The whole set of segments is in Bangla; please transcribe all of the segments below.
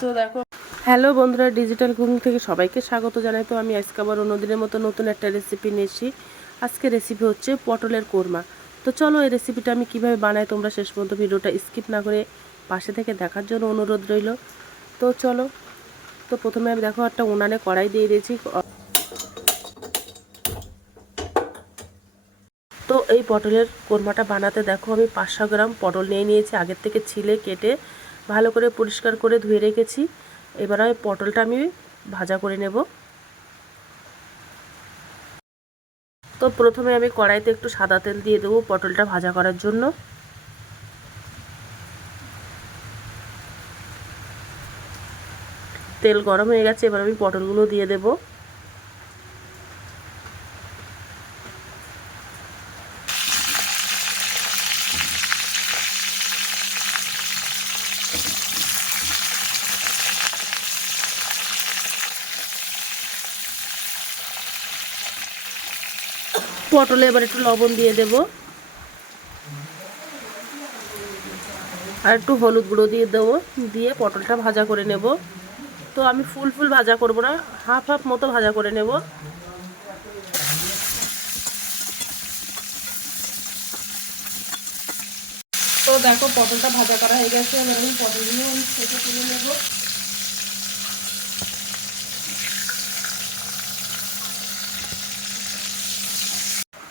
তো দেখো, হ্যালো বন্ধুরা, ডিজিটাল কুকিং থেকে সবাইকে স্বাগত জানাই। তো আমি আজকে আবার অন্যদিনের মতো নতুন একটা রেসিপি নিয়েছি। আজকে রেসিপি হচ্ছে পটলের কোরমা। তো চলো এই রেসিপিটা আমি কিভাবে বানাই তোমরা শেষ পর্যন্ত ভিডিওটা স্কিপ না করে পাশে থেকে দেখার জন্য অনুরোধ রইল। তো চলো, তো প্রথমে আমি দেখো একটা উনানে কড়াই দিয়ে দিয়েছি। তো এই পটলের কোরমাটা বানাতে দেখো আমি 500 গ্রাম পটল নিয়ে নিয়েছি, আগের থেকে ছিলে কেটে ভালো করে পরিষ্কার করে ধুয়ে রেখেছি। এবার আমি পটলটা আমি ভাজা করে নেব। তো প্রথমে আমি কড়াইতে একটু সাদা তেল দিয়ে দেবো পটলটা ভাজা করার জন্য। তেল গরম হয়ে গেছে, এবার আমি পটলগুলো দিয়ে দেব। পটলে এবার একটু লবণ দিয়ে দেব আর একটু হলুদ গুঁড়ো দিয়ে দেবো, দিয়ে পটলটা ভাজা করে নেব। তো আমি ফুল ভাজা করব না, হাফ হাফ মতো ভাজা করে নেব। তো দেখো পটলটা ভাজা করা হয়ে গেছে, এবার আমি পটলগুলো ছেঁকে তুলে নেব।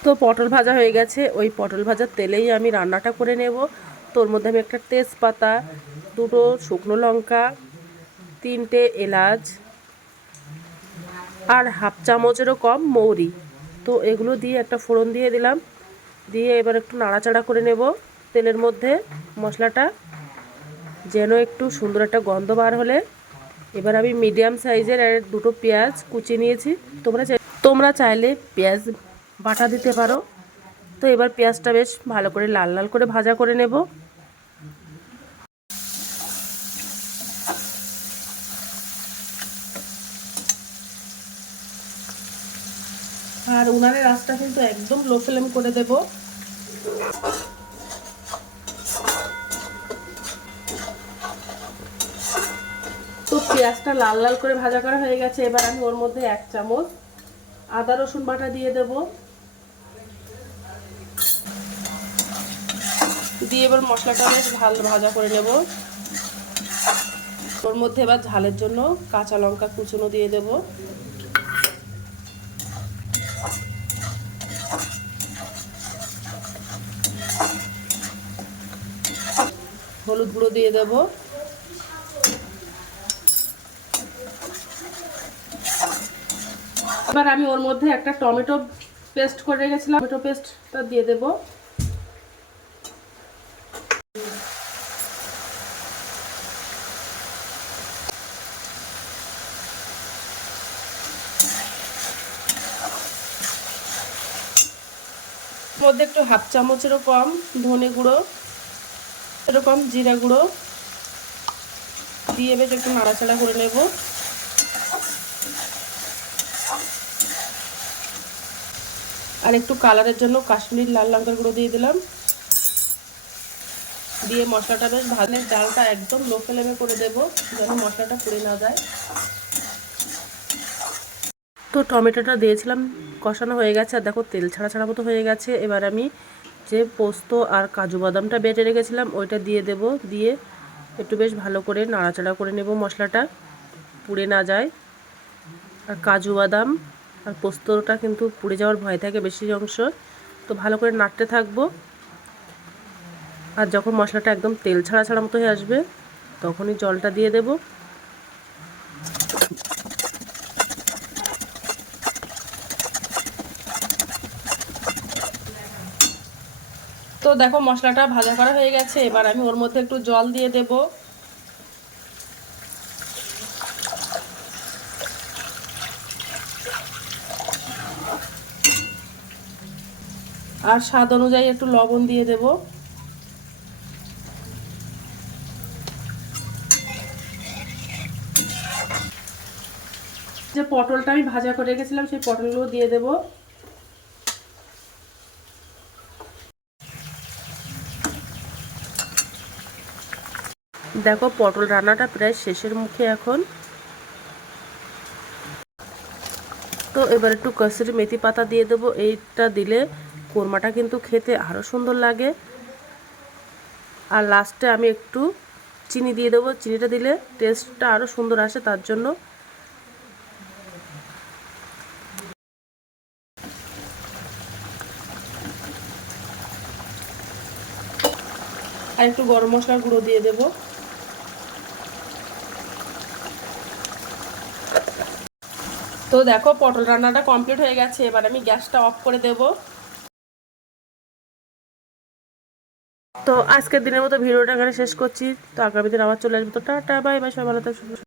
তো পটল ভাজা হয়ে গেছে, ওই পটল ভাজার তেলেই আমি রান্নাটা করে নেব। তোর মধ্যে আমি একটা তেজপাতা, দুটো শুকনো লঙ্কা, 3টে এলাচ আর হাফ চামচেরও কম মৌরি, তো এগুলো দিয়ে একটা ফোড়ন দিয়ে দিলাম। দিয়ে এবার একটু নাড়াচাড়া করে নেব তেলের মধ্যে মশলাটা, যেন একটু সুন্দর একটা গন্ধ বার হলে এবার আমি মিডিয়াম সাইজের আর দুটো পেঁয়াজ কুচি নিয়েছি। তোমরা চাইলে পেঁয়াজ বাটা দিতে পারো। তো এবার পেঁয়াজটা বেশ ভালো করে লাল লাল করে ভাজা করে নেব। আর উনানের আঁচটা কিন্তু একদম লো ফ্লেম করে দেব। তো পেঁয়াজটা লাল লাল করে ভাজা করা হয়ে গেছে, এবার আমি ওর মধ্যে 1 চামচ আদা রসুন বাটা দিয়ে দেব। দিয়ে এবার মশলাটা বেশ ভালো ভাজা করে নেব। ওর মধ্যে এবার ঝালের জন্য কাঁচা লঙ্কা কুচনো দিয়ে দেব। হলুদ গুঁড়ো দিয়ে দেব। এবার আমি ওর মধ্যে একটা টমেটো পেস্ট করে রেখেছিলাম, টমেটো পেস্টটা দিয়ে দেব। মধ্যে একটু হাফ চামচেরও কম ধনে গুঁড়ো, এরকম জিরা গুঁড়ো দিয়ে বেশ একটু নাড়াচাড়া করে নেব। আর একটু কালারের জন্য কাশ্মীরি লাল লঙ্কার গুঁড়ো দিয়ে দিলাম। দিয়ে মশলাটা বেশ ভালো, ডালটা একদম লো ফ্লেমে করে দেব যেন মশলাটা পুড়ে না যায়। তো টমেটোটা দিয়েছিলাম, কষানো হয়ে গেছে, আর দেখো তেল ছাড়া ছাড়া মতো হয়ে গেছে। এবার আমি যে পোস্ত আর কাজু বাদামটা বেটে রেখেছিলাম ওইটা দিয়ে দেব। দিয়ে একটু বেশ ভালো করে নাড়াচাড়া করে নেব, মশলাটা পুড়ে না যায়। আর কাজু বাদাম আর পোস্তটা কিন্তু পুড়ে যাওয়ার ভয় থাকে বেশি অংশ, তো ভালো করে নাড়তে থাকবো। আর যখন মশলাটা একদম তেল ছাড়া ছাড়া মতো হয়ে আসবে তখনই জলটা দিয়ে দেব। তো দেখো মশলাটা ভাজা করা হয়ে গেছে, এবার আমি ওর মধ্যে একটু জল দিয়ে দেব। আর স্বাদ অনুযায়ী একটু লবণ দিয়ে দেব। যে পটলটা আমি ভাজা করে রেখেছিলাম সেই পটলগুলো দিয়ে দেব। দেখো পটল রান্নাটা প্রায় শেষের মুখে এখন। তো এবার একটু কসুরি মেথি পাতা দিয়ে দেবো। এইটা দিলে কোরমাটা কিন্তু খেতে আরও সুন্দর লাগে। আর লাস্টে আমি একটু চিনি দিয়ে দেবো, চিনিটা দিলে টেস্টটা আরও সুন্দর আসে তার জন্য। আর একটু গরম মশলার গুঁড়ো দিয়ে দেবো। তো দেখো পটল রান্নাটা কমপ্লিট হয়ে গেছে, এবার আমি গ্যাসটা অফ করে দেব। তো আজকের দিনের মতো ভিডিওটা এখানে শেষ করছি। তো আগামী দিন আবার চলে আসবো। তো টাটা বাই বাই, সবাই ভালো থাকবে।